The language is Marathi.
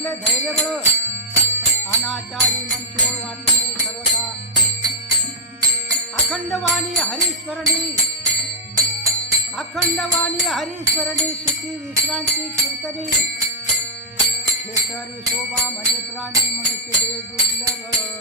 आपले धैर्य बळ. अनाचारी मनचोड वाटणे सर्वता अखंड वाणी हरिस्मरणी अखंड वाणी हरिस्मरणी सुखी विश्रांती कीर्तनी. खेसरी शोभा म्हणे प्राणी मनुष्य दुर्लभ.